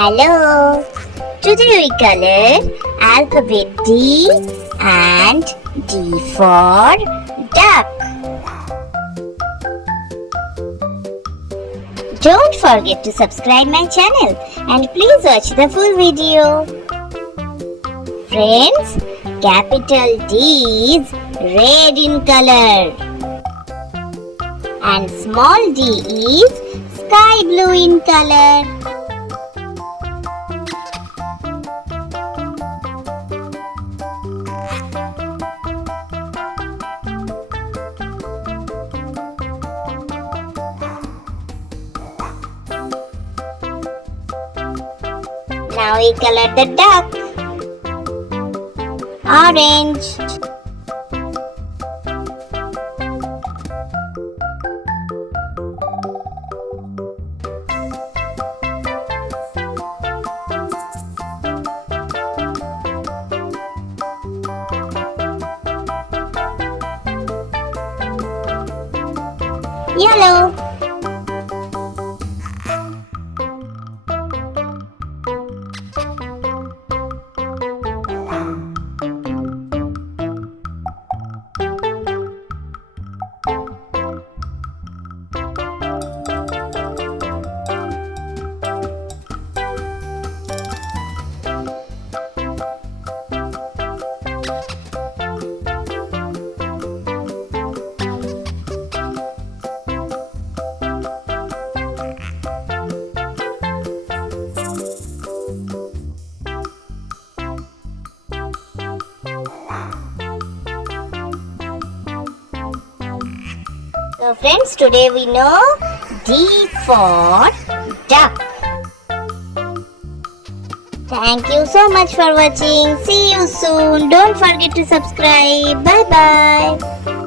Hello! Today we colored alphabet D and D for duck. Don't forget to subscribe my channel and please watch the full video. Friends, capital D is red in color and small d is sky blue in color. Now we color the duck. Orange. Yellow. So friends, today we know D for duck. Thank you so much for watching. See you soon. Don't forget to subscribe. Bye bye.